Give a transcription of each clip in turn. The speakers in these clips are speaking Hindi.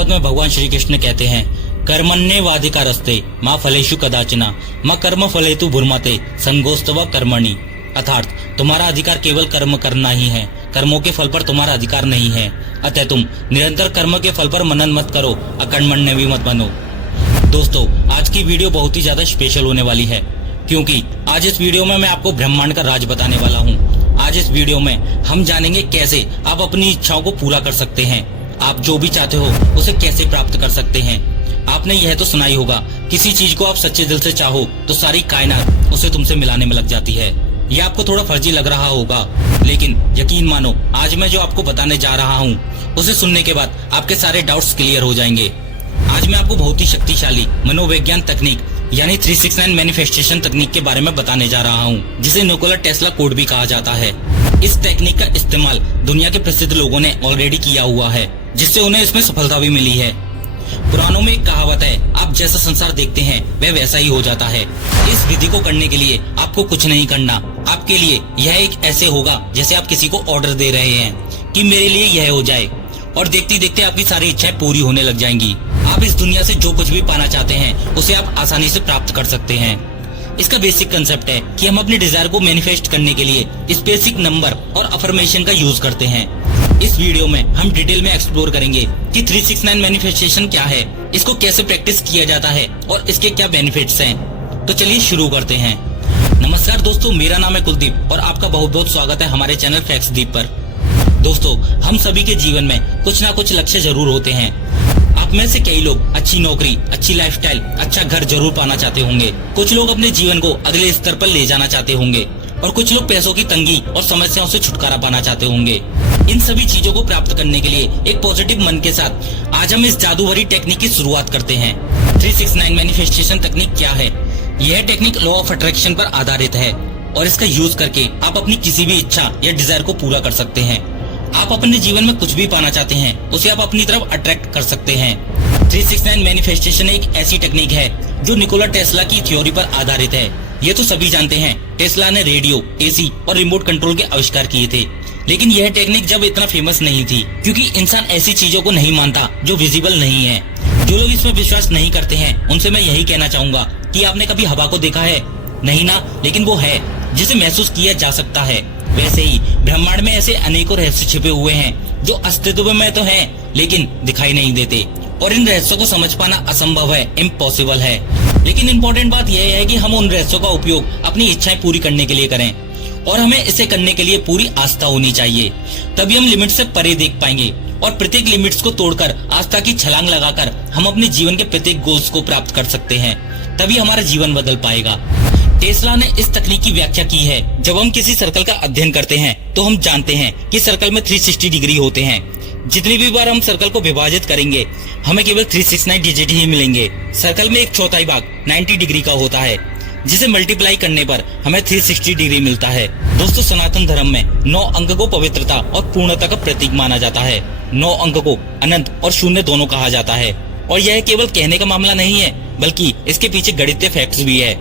भागवत में भगवान श्री कृष्ण कहते हैं, कर्मण्येवाधिकारस्ते मां फलेषु कदाचन मां कर्म फलेतु भूर्मते संगोस्तव कर्मणि। अर्थात तुम्हारा अधिकार केवल कर्म करना ही है, कर्मों के फल पर तुम्हारा अधिकार नहीं है। अतः तुम निरंतर कर्म के फल पर मनन मत करो, अकर्मण्य भी मत बनो। दोस्तों, आज की वीडियो बहुत ही ज्यादा स्पेशल होने वाली है, क्योंकि आज इस वीडियो में मैं आपको ब्रह्मांड का राज बताने वाला हूँ। आज इस वीडियो में हम जानेंगे कैसे आप अपनी इच्छाओं को पूरा कर सकते हैं, आप जो भी चाहते हो उसे कैसे प्राप्त कर सकते हैं। आपने यह तो सुना ही होगा, किसी चीज को आप सच्चे दिल से चाहो तो सारी कायनात उसे तुमसे मिलाने में लग जाती है। यह आपको थोड़ा फर्जी लग रहा होगा, लेकिन यकीन मानो, आज मैं जो आपको बताने जा रहा हूँ उसे सुनने के बाद आपके सारे डाउट्स क्लियर हो जाएंगे। आज मैं आपको बहुत ही शक्तिशाली मनोविज्ञान तकनीक यानी 369 मैनिफेस्टेशन तकनीक के बारे में बताने जा रहा हूँ, जिसे निकोला टेस्ला कोड भी कहा जाता है। इस तकनीक का इस्तेमाल दुनिया के प्रसिद्ध लोगों ने ऑलरेडी किया हुआ है, जिससे उन्हें इसमें सफलता भी मिली है। पुराणों में एक कहावत है, आप जैसा संसार देखते हैं वह वैसा ही हो जाता है। इस विधि को करने के लिए आपको कुछ नहीं करना, आपके लिए यह एक ऐसे होगा जैसे आप किसी को ऑर्डर दे रहे हैं कि मेरे लिए यह हो जाए, और देखते देखते आपकी सारी इच्छाएं पूरी होने लग जाएंगी। आप इस दुनिया से जो कुछ भी पाना चाहते हैं उसे आप आसानी से प्राप्त कर सकते हैं। इसका बेसिक कंसेप्ट है कि हम अपने डिजायर को मैनिफेस्ट करने के लिए स्पेसिफिक नंबर और अफर्मेशन का यूज करते हैं। इस वीडियो में हम डिटेल में एक्सप्लोर करेंगे कि 369 मैनिफेस्टेशन क्या है, इसको कैसे प्रैक्टिस किया जाता है और इसके क्या बेनिफिट्स हैं। तो चलिए शुरू करते हैं। नमस्कार दोस्तों, मेरा नाम है कुलदीप और आपका बहुत बहुत स्वागत है हमारे चैनल फैक्ट्सदीप पर। दोस्तों, हम सभी के जीवन में कुछ ना कुछ लक्ष्य जरूर होते हैं। आप में से कई लोग अच्छी नौकरी, अच्छी लाइफस्टाइल, अच्छा घर जरूर पाना चाहते होंगे। कुछ लोग अपने जीवन को अगले स्तर पर ले जाना चाहते होंगे और कुछ लोग पैसों की तंगी और समस्याओं से छुटकारा पाना चाहते होंगे। इन सभी चीजों को प्राप्त करने के लिए एक पॉजिटिव मन के साथ आज हम इस जादू भरी टेक्निक की शुरुआत करते हैं। 369 मैनिफेस्टेशन तकनीक क्या है? यह टेक्निक लॉ ऑफ अट्रैक्शन पर आधारित है और इसका यूज करके आप अपनी किसी भी इच्छा या डिजायर को पूरा कर सकते हैं। आप अपने जीवन में कुछ भी पाना चाहते हैं उसे आप अपनी तरफ अट्रैक्ट कर सकते हैं। 369 मैनिफेस्टेशन एक ऐसी टेक्निक है जो निकोला टेस्ला की थ्योरी पर आधारित है। ये तो सभी जानते हैं, टेस्ला ने रेडियो, एसी और रिमोट कंट्रोल के आविष्कार किए थे। लेकिन यह टेक्निक जब इतना फेमस नहीं थी, क्योंकि इंसान ऐसी चीजों को नहीं मानता जो विजिबल नहीं है। जो लोग इसमें विश्वास नहीं करते हैं उनसे मैं यही कहना चाहूंगा कि आपने कभी हवा को देखा है? नहीं ना, लेकिन वो है जिसे महसूस किया जा सकता है। वैसे ही ब्रह्मांड में ऐसे अनेकों रहस्य छिपे हुए हैं जो अस्तित्व में तो हैं लेकिन दिखाई नहीं देते, और इन रहस्यों को समझ पाना असंभव है, इम्पॉसिबल है। लेकिन इम्पोर्टेंट बात यह है कि हम उन रहस्यों का उपयोग अपनी इच्छाएं पूरी करने के लिए करें, और हमें इसे करने के लिए पूरी आस्था होनी चाहिए। तभी हम लिमिट से परे देख पाएंगे, और प्रत्येक लिमिट्स को तोड़कर आस्था की छलांग लगाकर हम अपने जीवन के प्रत्येक गोल्स को प्राप्त कर सकते हैं। तभी हमारा जीवन बदल पाएगा। टेस्ला ने इस तकनीक की व्याख्या की है, जब हम किसी सर्कल का अध्ययन करते हैं तो हम जानते हैं कि सर्कल में 360 डिग्री होते हैं। जितनी भी बार हम सर्कल को विभाजित करेंगे हमें केवल 369 डिजिट ही मिलेंगे। सर्कल में एक चौथाई भाग 90 डिग्री का होता है, जिसे मल्टीप्लाई करने पर हमें 360 डिग्री मिलता है। दोस्तों, सनातन धर्म में 9 अंक को पवित्रता और पूर्णता का प्रतीक माना जाता है। 9 अंक को अनंत और शून्य दोनों कहा जाता है, और यह केवल कहने का मामला नहीं है, बल्कि इसके पीछे गणितीय फैक्ट्स भी है।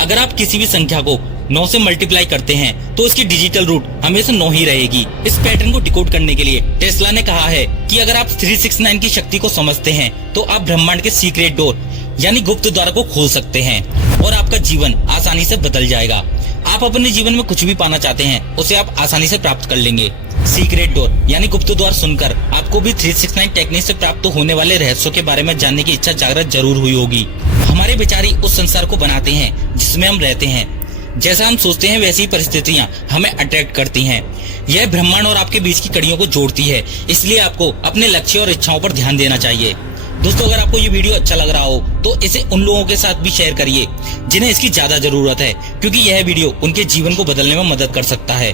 अगर आप किसी भी संख्या को 9 से मल्टीप्लाई करते हैं तो इसकी डिजिटल रूट हमेशा 9 ही रहेगी। इस पैटर्न को डिकोड करने के लिए टेस्ला ने कहा है कि अगर आप 369 की शक्ति को समझते हैं तो आप ब्रह्मांड के सीक्रेट डोर यानी गुप्त द्वार को खोल सकते हैं और आपका जीवन आसानी से बदल जाएगा। आप अपने जीवन में कुछ भी पाना चाहते हैं उसे आप आसानी से प्राप्त कर लेंगे। सीक्रेट डोर यानी गुप्त द्वार सुनकर आपको भी 369 टेक्निक से प्राप्त होने वाले रहस्यों के बारे में जानने की इच्छा जागृत जरूर हुई होगी। हमारे विचार ही उस संसार को बनाते हैं जिसमें हम रहते हैं। जैसा हम सोचते हैं वैसी परिस्थितियां हमें अट्रैक्ट करती हैं। यह ब्रह्मांड और आपके बीच की कड़ियों को जोड़ती है, इसलिए आपको अपने लक्ष्य और इच्छाओं पर ध्यान देना चाहिए। दोस्तों, अगर आपको ये वीडियो अच्छा लग रहा हो तो इसे उन लोगों के साथ भी शेयर करिए जिन्हें इसकी ज्यादा जरूरत है, क्योंकि यह वीडियो उनके जीवन को बदलने में मदद कर सकता है।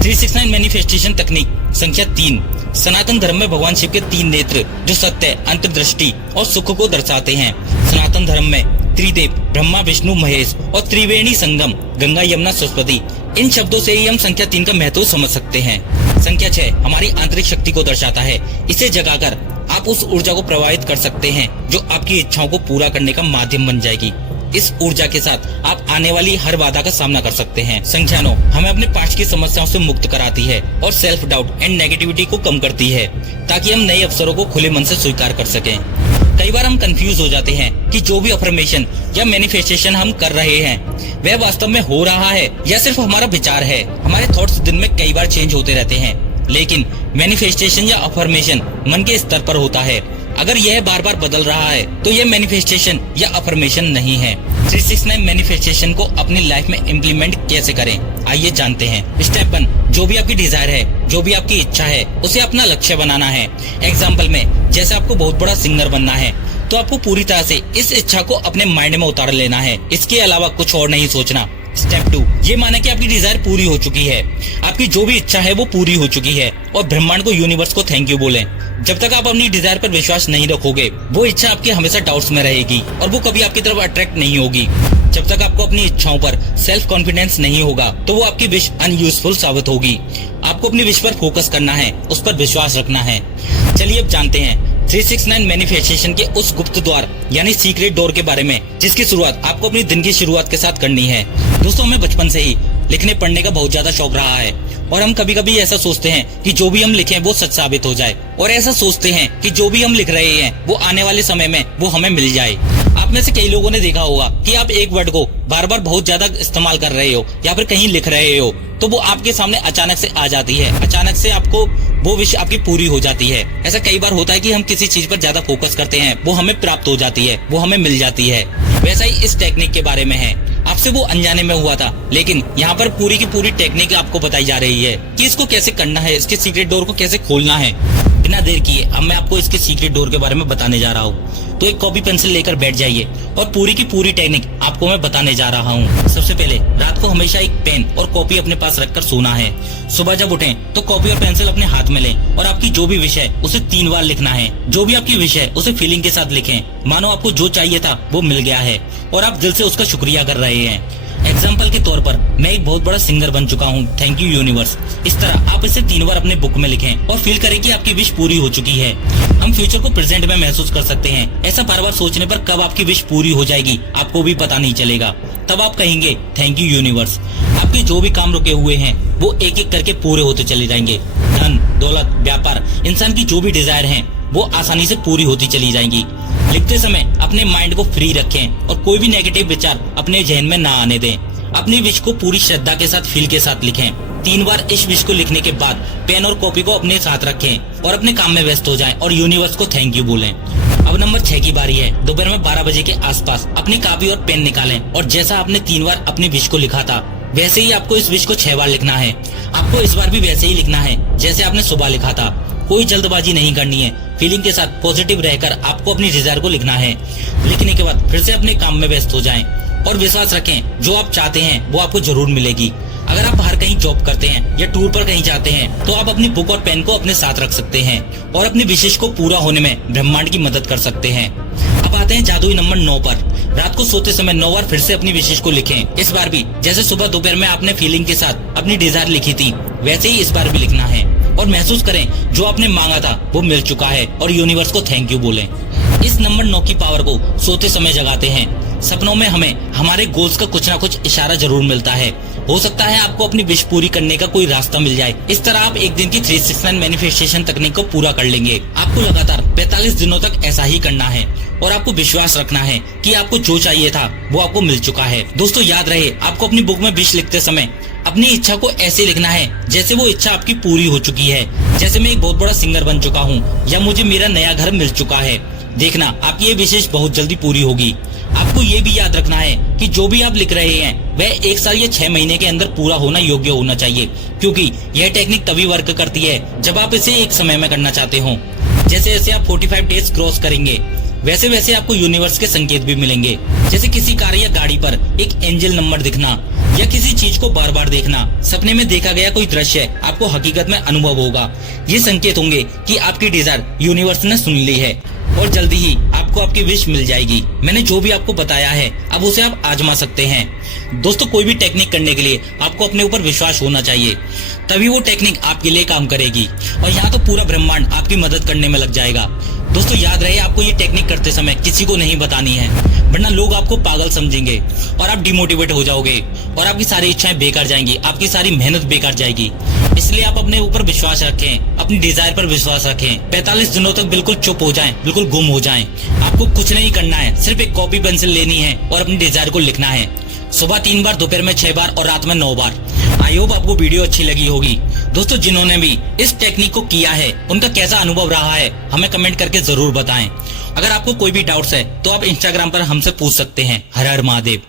369 मैनिफेस्टेशन तकनीक संख्या 3। सनातन धर्म में भगवान शिव के 3 नेत्र जो सत्य, अंतर्दृष्टि और सुख को दर्शाते हैं। सनातन धर्म में त्रिदेव ब्रह्मा, विष्णु, महेश और त्रिवेणी संगम गंगा, यमुना, सरस्वती, इन शब्दों से ही हम संख्या 3 का महत्व समझ सकते हैं। संख्या 6 हमारी आंतरिक शक्ति को दर्शाता है। इसे जगाकर आप उस ऊर्जा को प्रभावित कर सकते हैं जो आपकी इच्छाओं को पूरा करने का माध्यम बन जाएगी। इस ऊर्जा के साथ आप आने वाली हर बाधा का सामना कर सकते हैं। संख्या 9 हमें अपने पास्ट की समस्याओं से मुक्त कराती है और सेल्फ डाउट एंड नेगेटिविटी को कम करती है, ताकि हम नए अवसरों को खुले मन से स्वीकार कर सकें। कई बार हम कंफ्यूज हो जाते हैं कि जो भी अफर्मेशन या मैनिफेस्टेशन हम कर रहे हैं वह वास्तव में हो रहा है या सिर्फ हमारा विचार है। हमारे थॉट्स दिन में कई बार चेंज होते रहते हैं, लेकिन मैनिफेस्टेशन या अफर्मेशन मन के स्तर पर होता है। अगर यह बार बार बदल रहा है तो यह मैनिफेस्टेशन या अफर्मेशन नहीं है। 369 मैनिफेस्टेशन को अपनी लाइफ में इम्प्लीमेंट कैसे करें, आइए जानते हैं। स्टेप 1, जो भी आपकी डिजायर है, जो भी आपकी इच्छा है, उसे अपना लक्ष्य बनाना है। एग्जाम्पल में, जैसे आपको बहुत बड़ा सिंगर बनना है तो आपको पूरी तरह से इस इच्छा को अपने माइंड में उतार लेना है, इसके अलावा कुछ और नहीं सोचना। स्टेप 2, ये माने कि आपकी डिजायर पूरी हो चुकी है, आपकी जो भी इच्छा है वो पूरी हो चुकी है, और ब्रह्मांड को, यूनिवर्स को थैंक यू बोलें। जब तक आप अपनी डिजायर पर विश्वास नहीं रखोगे, वो इच्छा आपकी हमेशा डाउट्स में रहेगी और वो कभी आपकी तरफ अट्रैक्ट नहीं होगी। जब तक आपको अपनी इच्छाओं पर सेल्फ कॉन्फिडेंस नहीं होगा तो वो आपकी विश अनयूजफुल साबित होगी। आपको अपनी विश पर फोकस करना है, उस पर विश्वास रखना है। चलिए अब जानते हैं 369 मैनिफेस्टेशन के उस गुप्त द्वार यानी सीक्रेट डोर के बारे में, जिसकी शुरुआत आपको अपनी दिन की शुरुआत के साथ करनी है। दोस्तों, हमें बचपन से ही लिखने पढ़ने का बहुत ज्यादा शौक रहा है और हम कभी कभी ऐसा सोचते हैं कि जो भी हम लिखें वो सच साबित हो जाए, और ऐसा सोचते हैं कि जो भी हम लिख रहे हैं वो आने वाले समय में वो हमें मिल जाए। आप में से कई लोगों ने देखा होगा कि आप एक वर्ड को बार बार बहुत ज्यादा इस्तेमाल कर रहे हो या फिर कहीं लिख रहे हो तो वो आपके सामने अचानक से आ जाती है, अचानक से आपको वो विश आपकी पूरी हो जाती है। ऐसा कई बार होता है कि हम किसी चीज पर ज्यादा फोकस करते हैं, वो हमें प्राप्त हो जाती है, वो हमें मिल जाती है। वैसा ही इस टेक्निक के बारे में है। आपसे वो अनजाने में हुआ था, लेकिन यहाँ पर पूरी की पूरी टेक्निक आपको बताई जा रही है कि इसको कैसे करना है, इसके सीक्रेट डोर को कैसे खोलना है। बिना देर किए अब मैं आपको इसके सीक्रेट डोर के बारे में बताने जा रहा हूँ, तो एक कॉपी पेंसिल लेकर बैठ जाइए और पूरी की पूरी टेक्निक आपको मैं बताने जा रहा हूँ। सबसे पहले रात को हमेशा एक पेन और कॉपी अपने पास रखकर सोना है। सुबह जब उठें तो कॉपी और पेंसिल अपने हाथ में लें और आपकी जो भी विश है उसे 3 बार लिखना है। जो भी आपकी विश है उसे फीलिंग के साथ लिखें, मानो आपको जो चाहिए था वो मिल गया है और आप दिल से उसका शुक्रिया कर रहे हैं। एग्जाम्पल के तौर पर, मैं एक बहुत बड़ा सिंगर बन चुका हूँ, थैंक यू यूनिवर्स। इस तरह आप इसे 3 बार अपने बुक में लिखें और फील करें कि आपकी विश पूरी हो चुकी है। हम फ्यूचर को प्रेजेंट में महसूस कर सकते हैं। ऐसा बार बार सोचने पर कब आपकी विश पूरी हो जाएगी आपको भी पता नहीं चलेगा। तब आप कहेंगे थैंक यू यूनिवर्स। आपके जो भी काम रुके हुए हैं वो एक एक करके पूरे होते चले जाएंगे। धन, दौलत, व्यापार, इंसान की जो भी डिजायर है वो आसानी से पूरी होती चली जाएंगी। लिखते समय अपने माइंड को फ्री रखें और कोई भी नेगेटिव विचार अपने जहन में ना आने दें। अपनी विश को पूरी श्रद्धा के साथ, फील के साथ लिखें। 3 बार इस विश को लिखने के बाद पेन और कॉपी को अपने साथ रखें और अपने काम में व्यस्त हो जाएं और यूनिवर्स को थैंक यू बोलें। अब नंबर 6 की बारी है। दोपहर में 12 बजे के आसपास अपनी कॉपी और पेन निकालें और जैसा आपने 3 बार अपनी विश को लिखा था वैसे ही आपको इस विश को 6 बार लिखना है। आपको इस बार भी वैसे ही लिखना है जैसे आपने सुबह लिखा था। कोई जल्दबाजी नहीं करनी है, फीलिंग के साथ पॉजिटिव रहकर आपको अपनी डिजायर को लिखना है। लिखने के बाद फिर से अपने काम में व्यस्त हो जाएं और विश्वास रखें जो आप चाहते हैं वो आपको जरूर मिलेगी। अगर आप बाहर कहीं जॉब करते हैं या टूर पर कहीं जाते हैं तो आप अपनी बुक और पेन को अपने साथ रख सकते हैं और अपनी विशेष को पूरा होने में ब्रह्मांड की मदद कर सकते हैं। अब आते हैं जादुई नंबर 9 पर। रात को सोते समय 9 बार फिर से अपनी विशेष को लिखें। इस बार भी जैसे सुबह दोपहर में आपने फीलिंग के साथ अपनी डिजायर लिखी थी वैसे ही इस बार भी लिखना है और महसूस करें जो आपने मांगा था वो मिल चुका है और यूनिवर्स को थैंक यू बोलें। इस नंबर 9 की पावर को सोते समय जगाते हैं। सपनों में हमें हमारे गोल्स का कुछ ना कुछ इशारा जरूर मिलता है। हो सकता है आपको अपनी विश पूरी करने का कोई रास्ता मिल जाए। इस तरह आप एक दिन की 369 मैनिफेस्टेशन तकनीक को पूरा कर लेंगे। आपको लगातार 45 दिनों तक ऐसा ही करना है और आपको विश्वास रखना है कि आपको जो चाहिए था वो आपको मिल चुका है। दोस्तों, याद रहे आपको अपनी बुक में विश लिखते समय अपनी इच्छा को ऐसे लिखना है जैसे वो इच्छा आपकी पूरी हो चुकी है। जैसे मैं एक बहुत बड़ा सिंगर बन चुका हूँ या मुझे मेरा नया घर मिल चुका है। देखना आपकी ये विशेष बहुत जल्दी पूरी होगी। आपको ये भी याद रखना है कि जो भी आप लिख रहे हैं वह 1 साल या 6 महीने के अंदर पूरा होना योग्य होना चाहिए, क्योंकि यह टेक्निक तभी वर्क करती है जब आप इसे एक समय में करना चाहते हो। जैसे जैसे आप 45 डेज क्रॉस करेंगे वैसे वैसे आपको यूनिवर्स के संकेत भी मिलेंगे। जैसे किसी कार या गाड़ी पर एक एंजल नंबर दिखना या किसी चीज को बार बार देखना, सपने में देखा गया कोई दृश्य आपको हकीकत में अनुभव होगा। ये संकेत होंगे कि आपकी डिजायर यूनिवर्स ने सुन ली है और जल्दी ही आपको आपकी विश मिल जाएगी। मैंने जो भी आपको बताया है अब उसे आप आजमा सकते हैं। दोस्तों, कोई भी टेक्निक करने के लिए आपको अपने ऊपर विश्वास होना चाहिए, तभी वो टेक्निक आपके लिए काम करेगी और यहाँ तो पूरा ब्रह्मांड आपकी मदद करने में लग जाएगा। दोस्तों याद रहे, आपको ये टेक्निक करते समय किसी को नहीं बतानी है, वरना लोग आपको पागल समझेंगे और आप डिमोटिवेट हो जाओगे और आपकी सारी इच्छाएं बेकार जाएंगी, आपकी सारी मेहनत बेकार जाएगी। इसलिए आप अपने ऊपर विश्वास रखें, अपनी डिजायर पर विश्वास रखें। 45 दिनों तक बिल्कुल चुप हो जाएं, बिल्कुल गुम हो जाएं। आपको कुछ नहीं करना है, सिर्फ एक कॉपी पेंसिल लेनी है और अपनी डिजायर को लिखना है। सुबह 3 बार, दोपहर में 6 बार और रात में 9 बार। आई होप आपको वीडियो अच्छी लगी होगी। दोस्तों जिन्होंने भी इस टेक्निक को किया है उनका कैसा अनुभव रहा है हमें कमेंट करके जरूर बताएं। अगर आपको कोई भी डाउट्स है तो आप इंस्टाग्राम पर हमसे पूछ सकते हैं। हर हर महादेव।